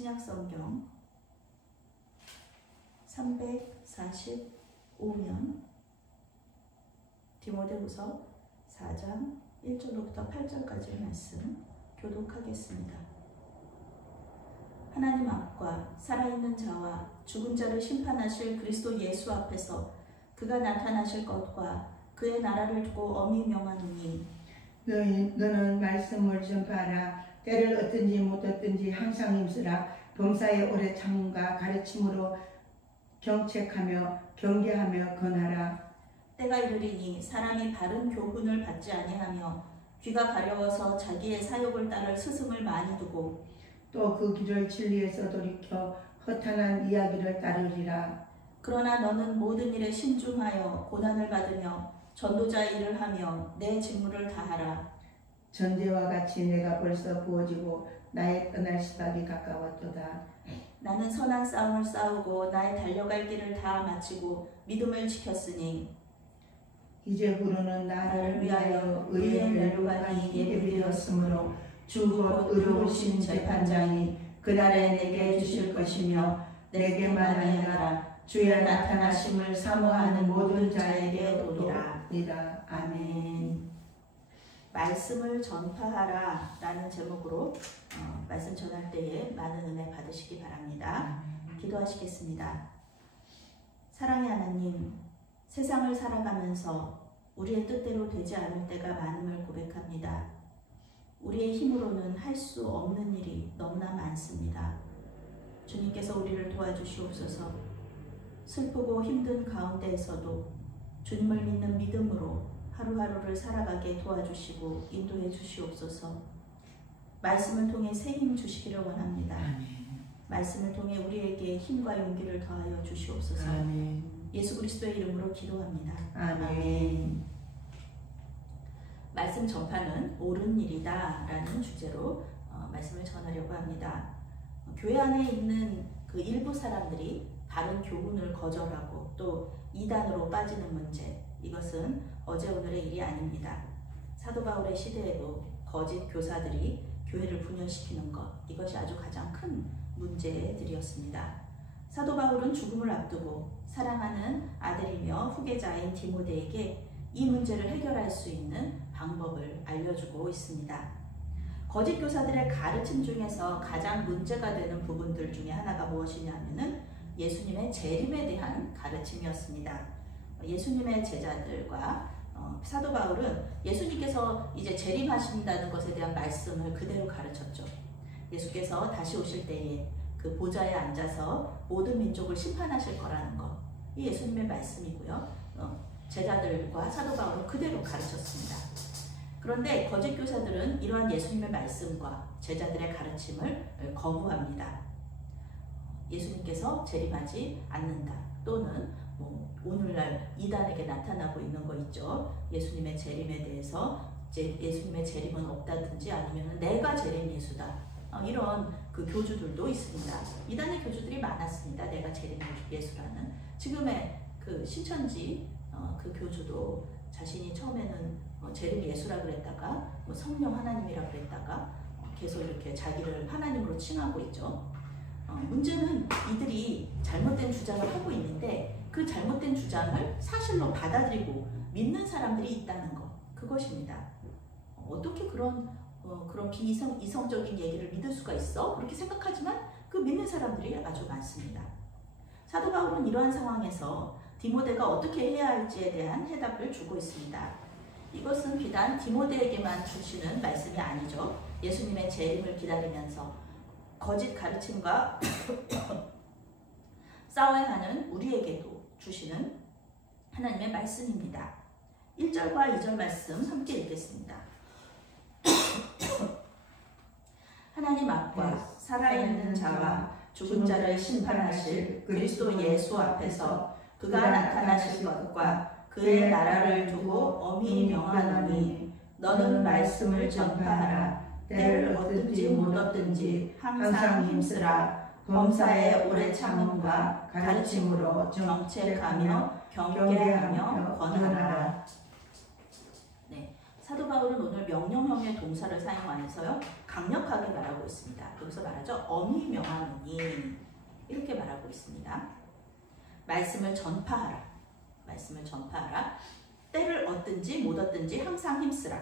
신약성경 345면 디모데후서 4장 1절로부터 8절까지의 말씀 교독하겠습니다. 하나님 앞과 살아있는 자와 죽은 자를 심판하실 그리스도 예수 앞에서 그가 나타나실 것과 그의 나라를 두고 엄히 명하노니 너는 말씀을 전파하라. 때를 얻든지 못 얻든지 항상 힘쓰라. 범사의 오래 참음과 가르침으로 경책하며 경계하며 권하라. 때가 이르리니 사람이 바른 교훈을 받지 아니하며 귀가 가려워서 자기의 사욕을 따를 스승을 많이 두고 또 그 길을 진리에서 돌이켜 허탄한 이야기를 따르리라. 그러나 너는 모든 일에 신중하여 고난을 받으며 전도자 일을 하며 내 직무를 다하라. 전제와 같이 내가 벌써 부어지고 나의 떠날 시각이 가까웠도다. 나는 선한 싸움을 싸우고 나의 달려갈 길을 다 마치고 믿음을 지켰으니 이제부로는 나를 위하여 의의 멸관이 예비되었으므로 주 곧 의로우신 재판장이 그날에 내게 주실 것이며 내게 말하여라. 주의 나타나심을 사모하는 모든 자에게 오리라. 아멘. 말씀을 전파하라 라는 제목으로 말씀 전할 때에 많은 은혜 받으시기 바랍니다. 기도하시겠습니다. 사랑의 하나님, 세상을 살아가면서 우리의 뜻대로 되지 않을 때가 많음을 고백합니다. 우리의 힘으로는 할 수 없는 일이 너무나 많습니다. 주님께서 우리를 도와주시옵소서. 슬프고 힘든 가운데에서도 주님을 믿는 믿음으로 하루하루를 살아가게 도와주시고 인도해 주시옵소서. 말씀을 통해 새 힘 주시기를 원합니다. 말씀을 통해 우리에게 힘과 용기를 더하여 주시옵소서. 예수 그리스도의 이름으로 기도합니다. 아멘. 말씀 전파는 옳은 일이다 라는 주제로 말씀을 전하려고 합니다. 교회 안에 있는 그 일부 사람들이 바른 교훈을 거절하고 또 이단으로 빠지는 문제, 이것은 어제 오늘의 일이 아닙니다. 사도 바울의 시대에도 거짓 교사들이 교회를 분열시키는 것, 이것이 아주 가장 큰 문제들이었습니다. 사도 바울은 죽음을 앞두고 사랑하는 아들이며 후계자인 디모데에게 이 문제를 해결할 수 있는 방법을 알려주고 있습니다. 거짓 교사들의 가르침 중에서 가장 문제가 되는 부분들 중에 하나가 무엇이냐면은 예수님의 재림에 대한 가르침이었습니다. 예수님의 제자들과 사도 바울은 예수님께서 이제 재림하신다는 것에 대한 말씀을 그대로 가르쳤죠. 예수께서 다시 오실 때에 그 보좌에 앉아서 모든 민족을 심판하실 거라는 것, 이 예수님의 말씀이고요. 제자들과 사도 바울은 그대로 가르쳤습니다. 그런데 거짓 교사들은 이러한 예수님의 말씀과 제자들의 가르침을 거부합니다. 예수님께서 재림하지 않는다, 또는 오늘날 이단에게 나타나고 있는 거 있죠. 예수님의 재림에 대해서 예수님의 재림은 없다든지 아니면 내가 재림 예수다, 이런 그 교주들도 있습니다. 이단의 교주들이 많았습니다. 내가 재림 예수라는. 지금의 그 신천지 그 교주도 자신이 처음에는 재림 예수라 그랬다가 성령 하나님이라 그랬다가 계속 이렇게 자기를 하나님으로 칭하고 있죠. 문제는 이들이 잘못된 주장을 하고 있는데 그 잘못된 주장을 사실로 받아들이고 믿는 사람들이 있다는 것, 그것입니다. 어떻게 그런 비이성적인 얘기를 믿을 수가 있어? 그렇게 생각하지만 그 믿는 사람들이 아주 많습니다. 사도 바울은 이러한 상황에서 디모데가 어떻게 해야 할지에 대한 해답을 주고 있습니다. 이것은 비단 디모데에게만 주시는 말씀이 아니죠. 예수님의 재림을 기다리면서 거짓 가르침과 싸워야 하는 우리에게도 주시는 하나님의 말씀입니다. 1절과 2절 말씀 함께 읽겠습니다. 하나님 앞과 살아있는 자와 죽은 자를 심판하실 그리스도 예수 앞에서 그가 나타나실 것과 그의 나라를 두고 엄히 명하노니 너는 말씀을 전파하라. 때를 얻든지 못 얻든지 항상 힘쓰라. 범사의 오래 참음과 가르침으로 정책하며 경계하며 권하라. 네, 사도 바울은 오늘 명령형의 동사를 사용하면서요, 강력하게 말하고 있습니다. 여기서 말하죠. 엄히 명하노니 이렇게 말하고 있습니다. 말씀을 전파하라. 말씀을 전파하라. 때를 얻든지 못 얻든지 항상 힘쓰라.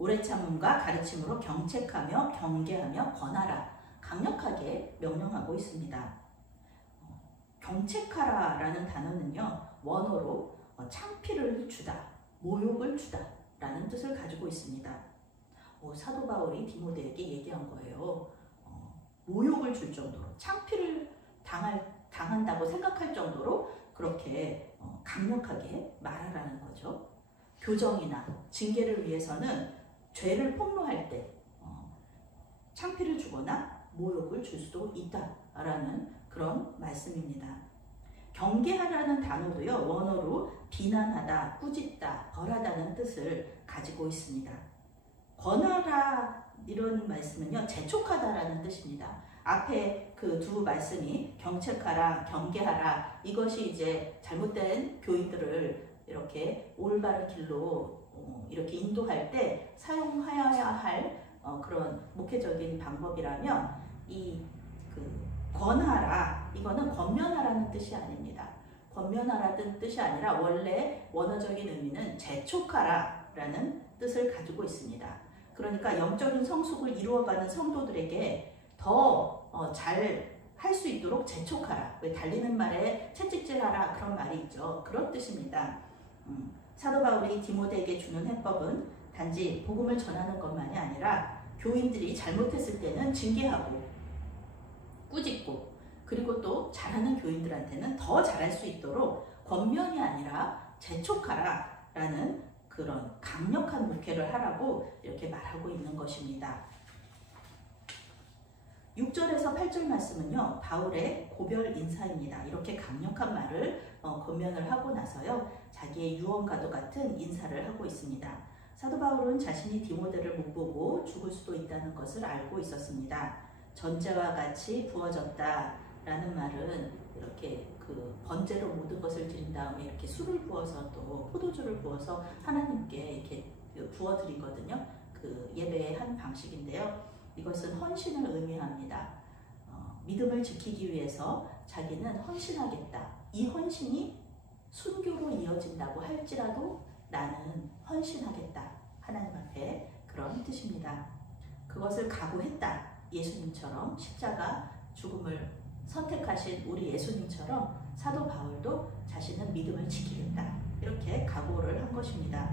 오래 참음과 가르침으로 경책하며 경계하며 권하라. 강력하게 명령하고 있습니다. 경책하라라는 단어는요, 원어로 창피를 주다, 모욕을 주다 라는 뜻을 가지고 있습니다. 사도 바울이 디모데에게 얘기한 거예요. 모욕을 줄 정도로, 창피를 당한다고 생각할 정도로 그렇게 강력하게 말하라는 거죠. 교정이나 징계를 위해서는 죄를 폭로할 때 창피를 주거나 모욕을 줄 수도 있다라는 그런 말씀입니다. 경계하라는 단어도요, 원어로 비난하다, 꾸짖다, 벌하다는 뜻을 가지고 있습니다. 권하라 이런 말씀은요, 재촉하다라는 뜻입니다. 앞에 그 두 말씀이 경책하라, 경계하라, 이것이 이제 잘못된 교인들을 이렇게 올바른 길로 이렇게 인도할 때 사용하여야 할 그런 목회적인 방법이라면, 이 권하라, 이거는 권면하라는 뜻이 아닙니다. 권면하라는 뜻이 아니라 원래 원어적인 의미는 재촉하라라는 뜻을 가지고 있습니다. 그러니까 영적인 성숙을 이루어가는 성도들에게 더 잘 할 수 있도록 재촉하라. 왜 달리는 말에 채찍질하라 그런 말이 있죠. 그런 뜻입니다. 사도 바울이 디모데에게 주는 해법은 단지 복음을 전하는 것만이 아니라 교인들이 잘못했을 때는 징계하고 꾸짖고, 그리고 또 잘하는 교인들한테는 더 잘할 수 있도록 권면이 아니라 재촉하라 라는 그런 강력한 목회를 하라고 이렇게 말하고 있는 것입니다. 6절에서 8절 말씀은요, 바울의 고별 인사입니다. 이렇게 강력한 말을 권면을 하고 나서요, 자기의 유언과도 같은 인사를 하고 있습니다. 사도 바울은 자신이 디모데를 못 보고 죽을 수도 있다는 것을 알고 있었습니다. 전제와 같이 부어졌다라는 말은 이렇게 그 번제로 모든 것을 드린 다음에 이렇게 술을 부어서 또 포도주를 부어서 하나님께 이렇게 부어드리거든요. 그 예배의 한 방식인데요. 이것은 헌신을 의미합니다. 믿음을 지키기 위해서 자기는 헌신하겠다. 이 헌신이 순교로 이어진다고 할지라도 나는 헌신하겠다. 하나님 앞에 그런 뜻입니다. 그것을 각오했다. 예수님처럼 십자가 죽음을 선택하신 우리 예수님처럼 사도 바울도 자신은 믿음을 지키겠다. 이렇게 각오를 한 것입니다.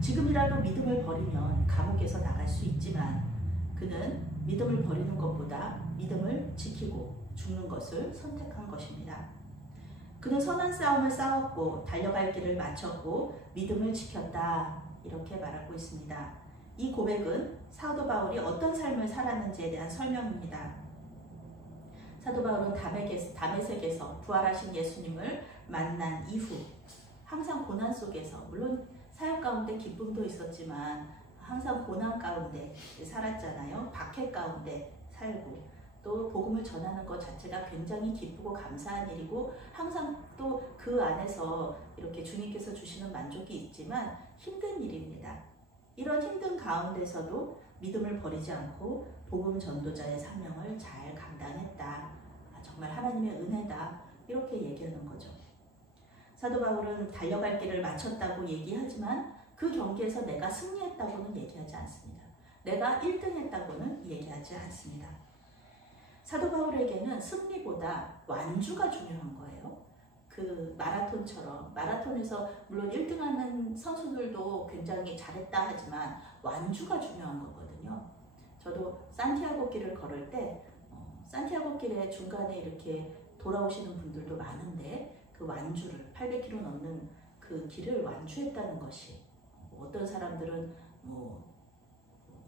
지금이라도 믿음을 버리면 감옥에서 나갈 수 있지만 그는 믿음을 버리는 것보다 믿음을 지키고 죽는 것을 선택한 것입니다. 그는 선한 싸움을 싸웠고 달려갈 길을 마쳤고 믿음을 지켰다. 이렇게 말하고 있습니다. 이 고백은 사도 바울이 어떤 삶을 살았는지에 대한 설명입니다. 사도 바울은 다메섹에서 부활하신 예수님을 만난 이후 항상 고난 속에서, 물론 사역 가운데 기쁨도 있었지만 항상 고난 가운데 살았잖아요. 박해 가운데 살고, 또 복음을 전하는 것 자체가 굉장히 기쁘고 감사한 일이고 항상 또 그 안에서 이렇게 주님께서 주시는 만족이 있지만 힘든 일입니다. 이런 힘든 가운데서도 믿음을 버리지 않고 복음 전도자의 사명을 잘 감당했다. 정말 하나님의 은혜다. 이렇게 얘기하는 거죠. 사도 바울은 달려갈 길을 마쳤다고 얘기하지만 그 경기에서 내가 승리했다고는 얘기하지 않습니다. 내가 1등 했다고는 얘기하지 않습니다. 사도 바울에게는 승리보다 완주가 중요한 거예요. 그 마라톤처럼, 마라톤에서 물론 1등하는 선수들도 굉장히 잘했다 하지만 완주가 중요한 거거든요. 저도 산티아고 길을 걸을 때 산티아고 길의 중간에 이렇게 돌아오시는 분들도 많은데 그 완주를 800km 넘는 그 길을 완주했다는 것이, 어떤 사람들은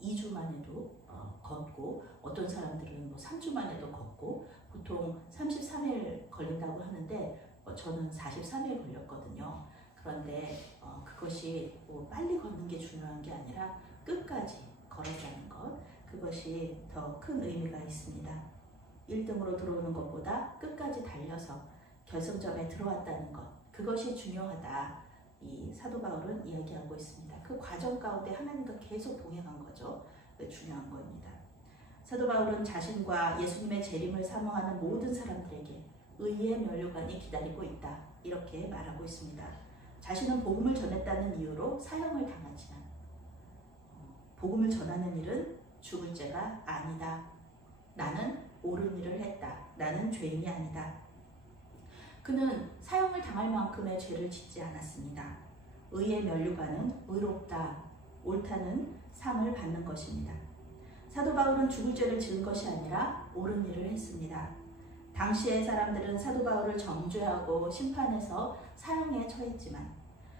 2주 만에도 걷고 어떤 사람들은 3주 만에도 걷고 보통 33일 걸린다고 하는데 저는 43일 걸렸거든요. 그런데 그것이 빨리 걷는 게 중요한 게 아니라 끝까지 걸었다는 것, 그것이 더 큰 의미가 있습니다. 1등으로 들어오는 것보다 끝까지 달려서 결승점에 들어왔다는 것, 그것이 중요하다. 이 사도 바울은 이야기하고 있습니다. 그 과정 가운데 하나님과 계속 동행한 거죠. 중요한 겁니다. 사도 바울은 자신과 예수님의 재림을 사모하는 모든 사람들에게 의의 면류관이 기다리고 있다. 이렇게 말하고 있습니다. 자신은 복음을 전했다는 이유로 사형을 당하지만 복음을 전하는 일은 죽을 죄가 아니다. 나는 옳은 일을 했다. 나는 죄인이 아니다. 그는 사형을 당할 만큼의 죄를 짓지 않았습니다. 의의 면류관은 의롭다, 옳다는 상을 받는 것입니다. 사도 바울은 죽을 죄를 지은 것이 아니라 옳은 일을 했습니다. 당시의 사람들은 사도 바울을 정죄하고 심판해서 사형에 처했지만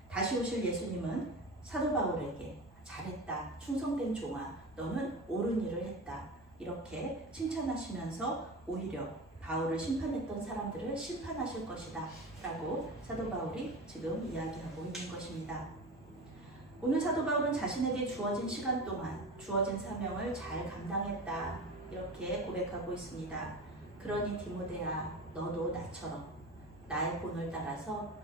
다시 오실 예수님은 사도 바울에게 잘했다, 충성된 종아, 너는 옳은 일을 했다, 이렇게 칭찬하시면서 오히려 바울을 심판했던 사람들을 심판하실 것이다 라고 사도 바울이 지금 이야기하고 있는 것입니다. 오늘 사도 바울은 자신에게 주어진 시간 동안 주어진 사명을 잘 감당했다 이렇게 고백하고 있습니다. 그러니 디모데야, 너도 나처럼 나의 본을 따라서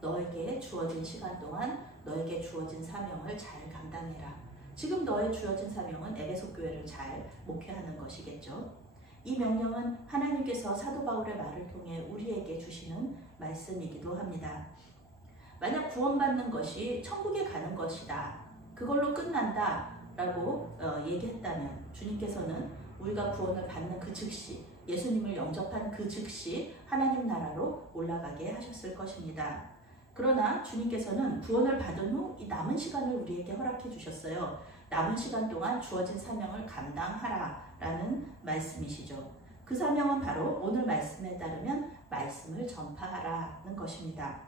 너에게 주어진 시간 동안 너에게 주어진 사명을 잘 감당해라. 지금 너의 주어진 사명은 에베소 교회를 잘 목회하는 것이겠죠. 이 명령은 하나님께서 사도 바울의 말을 통해 우리에게 주시는 말씀이기도 합니다. 만약 구원받는 것이 천국에 가는 것이다, 그걸로 끝난다 라고 얘기했다면 주님께서는 우리가 구원을 받는 그 즉시, 예수님을 영접한 그 즉시 하나님 나라로 올라가게 하셨을 것입니다. 그러나 주님께서는 구원을 받은 후 이 남은 시간을 우리에게 허락해 주셨어요. 남은 시간 동안 주어진 사명을 감당하라 라는 말씀이시죠. 그 사명은 바로 오늘 말씀에 따르면 말씀을 전파하라는 것입니다.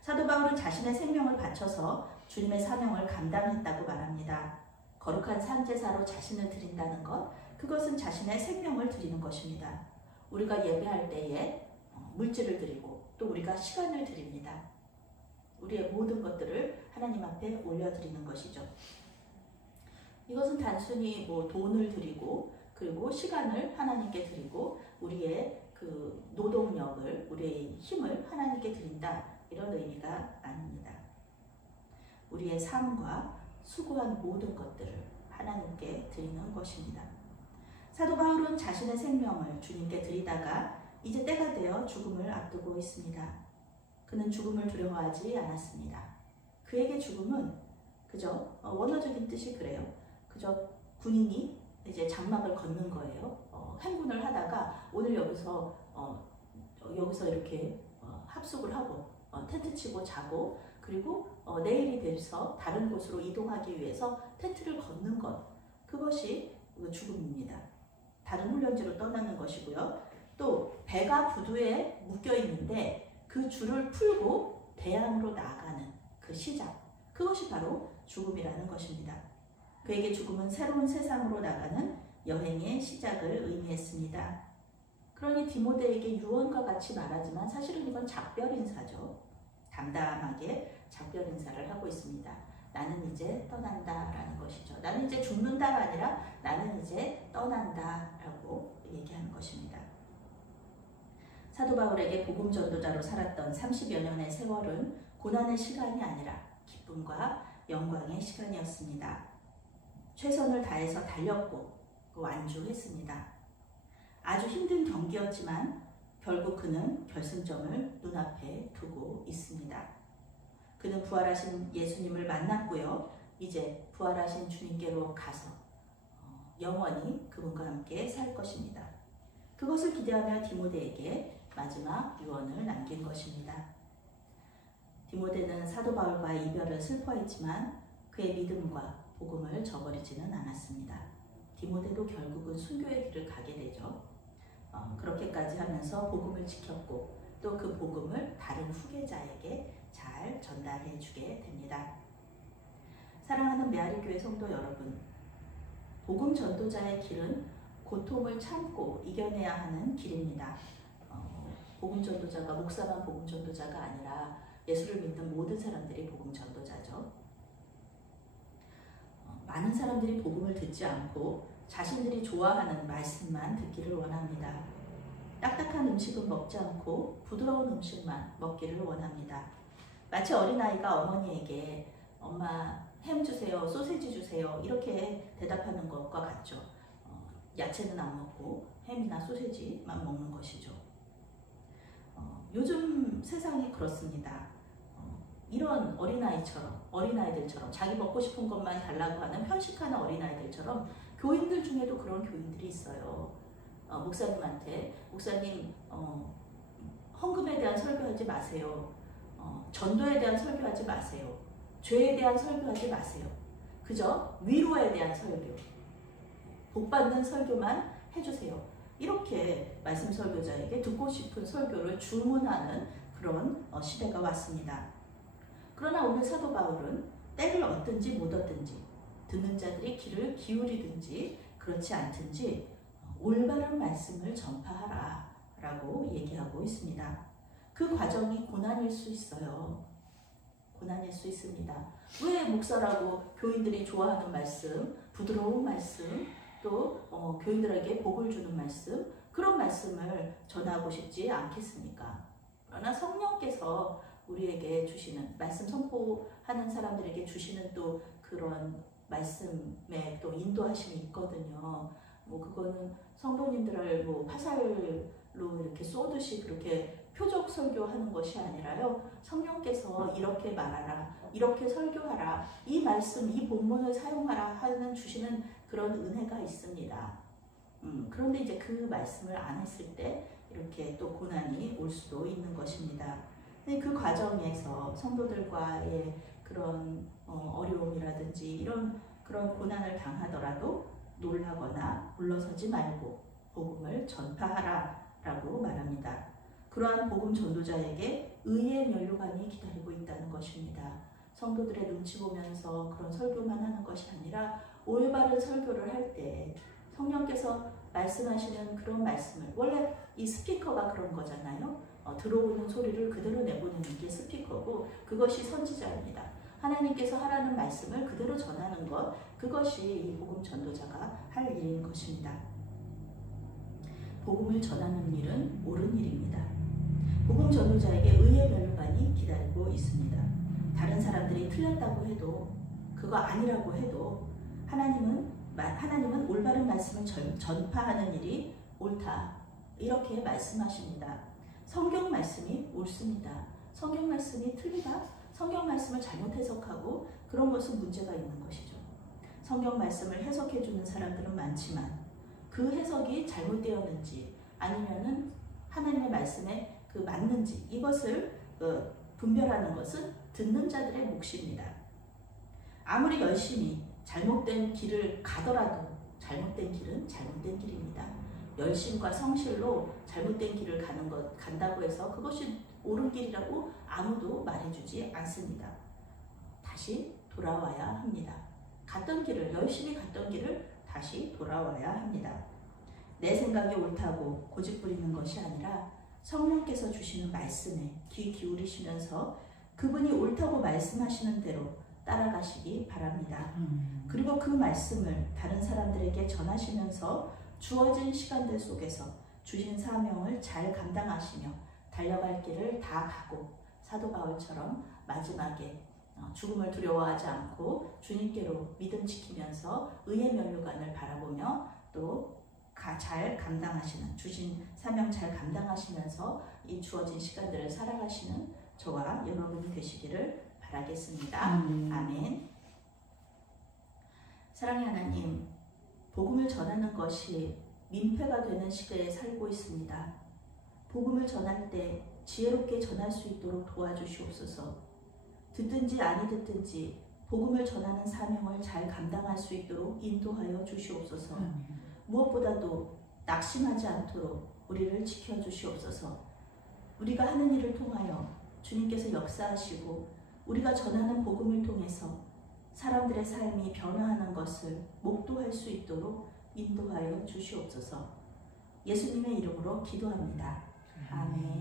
사도 바울은 자신의 생명을 바쳐서 주님의 사명을 감당했다고 말합니다. 거룩한 산제사로 자신을 드린다는 것, 그것은 자신의 생명을 드리는 것입니다. 우리가 예배할 때에 물질을 드리고 또 우리가 시간을 드립니다. 우리의 모든 것들을 하나님 앞에 올려드리는 것이죠. 이것은 단순히 돈을 드리고 그리고 시간을 하나님께 드리고 우리의 그 노동력을, 우리의 힘을 하나님께 드린다, 이런 의미가 아닙니다. 우리의 삶과 수고한 모든 것들을 하나님께 드리는 것입니다. 사도 바울은 자신의 생명을 주님께 드리다가 이제 때가 되어 죽음을 앞두고 있습니다. 그는 죽음을 두려워하지 않았습니다. 그에게 죽음은 그저 원어적인 뜻이 그래요. 그저 군인이 이제 장막을 걷는 거예요. 행군을 하다가 오늘 여기서 이렇게 합숙을 하고 텐트 치고 자고 그리고 내일이 돼서 다른 곳으로 이동하기 위해서 텐트를 걷는 것, 그것이 죽음입니다. 다른 훈련지로 떠나는 것이고요. 또 배가 부두에 묶여 있는데 그 줄을 풀고 대항으로 나아가는 그 시작, 그것이 바로 죽음이라는 것입니다. 그에게 죽음은 새로운 세상으로 나가는 여행의 시작을 의미했습니다. 그러니 디모데에게 유언과 같이 말하지만 사실은 이건 작별 인사죠. 담담하게 작별 인사를 하고 있습니다. 나는 이제 떠난다라는 것이죠. 나는 이제 죽는다가 아니라 나는 이제 떠난다라고 얘기하는 것입니다. 사도 바울에게 복음 전도자로 살았던 30여 년의 세월은 고난의 시간이 아니라 기쁨과 영광의 시간이었습니다. 최선을 다해서 달렸고 완주했습니다. 아주 힘든 경기였지만 결국 그는 결승점을 눈앞에 두고 있습니다. 그는 부활하신 예수님을 만났고요. 이제 부활하신 주님께로 가서 영원히 그분과 함께 살 것입니다. 그것을 기대하며 디모데에게 마지막 유언을 남긴 것입니다. 디모데는 사도 바울과의 이별을 슬퍼했지만 그의 믿음과 복음을 저버리지는 않았습니다. 디모데도 결국은 순교의 길을 가게 되죠. 그렇게까지 하면서 복음을 지켰고 또 그 복음을 다른 후계자에게 잘 전달해 주게 됩니다. 사랑하는 메아리교회 성도 여러분, 복음 전도자의 길은 고통을 참고 이겨내야 하는 길입니다. 복음 전도자가 목사만 복음 전도자가 아니라 예수를 믿는 모든 사람들이 복음 전도자죠. 많은 사람들이 복음을 듣지 않고 자신들이 좋아하는 말씀만 듣기를 원합니다. 딱딱한 음식은 먹지 않고 부드러운 음식만 먹기를 원합니다. 마치 어린아이가 어머니에게 엄마 햄 주세요, 소세지 주세요 이렇게 대답하는 것과 같죠. 야채는 안 먹고 햄이나 소세지만 먹는 것이죠. 요즘 세상이 그렇습니다. 이런 어린아이들처럼 자기 먹고 싶은 것만 달라고 하는 편식하는 어린아이들처럼 교인들 중에도 그런 교인들이 있어요. 목사님한테 목사님 헌금에 대한 설교하지 마세요. 전도에 대한 설교하지 마세요. 죄에 대한 설교하지 마세요. 그저 위로에 대한 설교, 복받는 설교만 해주세요. 이렇게 말씀 설교자에게 듣고 싶은 설교를 주문하는 그런 시대가 왔습니다. 그러나 오늘 사도 바울은 때를 얻든지 못 얻든지 듣는 자들이 귀를 기울이든지 그렇지 않든지 올바른 말씀을 전파하라 라고 얘기하고 있습니다. 그 과정이 고난일 수 있어요. 고난일 수 있습니다. 왜 목사라고 교인들이 좋아하는 말씀, 부드러운 말씀, 또 교인들에게 복을 주는 말씀, 그런 말씀을 전하고 싶지 않겠습니까? 그러나 성령께서 우리에게 주시는 말씀 선포하는 사람들에게 주시는 또 그런 말씀에 또 인도하심이 있거든요. 그거는 성도님들을 화살로 이렇게 쏘듯이 그렇게 표적 설교하는 것이 아니라요. 성령께서 이렇게 말하라, 이렇게 설교하라, 이 말씀, 이 본문을 사용하라 하는 주시는 그런 은혜가 있습니다. 그런데 이제 그 말씀을 안 했을 때 이렇게 또 고난이 올 수도 있는 것입니다. 그 과정에서 성도들과의 그런 어려움이라든지 이런 그런 고난을 당하더라도 놀라거나 물러서지 말고 복음을 전파하라 라고 말합니다. 그러한 복음 전도자에게 의의 면류관이 기다리고 있다는 것입니다. 성도들의 눈치 보면서 그런 설교만 하는 것이 아니라 올바른 설교를 할 때 성령께서 말씀하시는 그런 말씀을, 원래 이 스피커가 그런 거잖아요. 들어오는 소리를 그대로 내보내는 게 스피커고 그것이 선지자입니다. 하나님께서 하라는 말씀을 그대로 전하는 것, 그것이 이 복음 전도자가 할 일인 것입니다. 복음을 전하는 일은 옳은 일입니다. 복음 전도자에게 의의 면류관이 기다리고 있습니다. 다른 사람들이 틀렸다고 해도, 그거 아니라고 해도 하나님은 올바른 말씀을 전파하는 일이 옳다, 이렇게 말씀하십니다. 성경 말씀이 옳습니다. 성경 말씀이 틀리다? 성경 말씀을 잘못 해석하고 그런 것은 문제가 있는 것이죠. 성경 말씀을 해석해 주는 사람들은 많지만 그 해석이 잘못되었는지 아니면은 하나님의 말씀에 맞는지 이것을 분별하는 것은 듣는 자들의 몫입니다. 아무리 열심히 잘못된 길을 가더라도 잘못된 길은 잘못된 길입니다. 열심과 성실로 잘못된 길을 간다고 해서 그것이 옳은 길이라고 아무도 말해주지 않습니다. 다시 돌아와야 합니다. 열심히 갔던 길을 다시 돌아와야 합니다. 내 생각이 옳다고 고집 부리는 것이 아니라 성령께서 주시는 말씀에 귀 기울이시면서 그분이 옳다고 말씀하시는 대로 따라가시기 바랍니다. 그리고 그 말씀을 다른 사람들에게 전하시면서 주어진 시간들 속에서 주신 사명을 잘 감당하시며 달려갈 길을 다 가고 사도 바울처럼 마지막에 죽음을 두려워하지 않고 주님께로 믿음 지키면서 의의 면류관을 바라보며 또 잘 감당하시는, 주신 사명 잘 감당하시면서 이 주어진 시간들을 살아가시는 저와 여러분이 되시기를 바라겠습니다. 아멘. 사랑의 하나님, 복음을 전하는 것이 민폐가 되는 시대에 살고 있습니다. 복음을 전할 때 지혜롭게 전할 수 있도록 도와주시옵소서. 듣든지 아니 듣든지 복음을 전하는 사명을 잘 감당할 수 있도록 인도하여 주시옵소서. 무엇보다도 낙심하지 않도록 우리를 지켜주시옵소서. 우리가 하는 일을 통하여 주님께서 역사하시고 우리가 전하는 복음을 통해서 사람들의 삶이 변화하는 것을 목도할 수 있도록 인도하여 주시옵소서. 예수님의 이름으로 기도합니다. 아멘.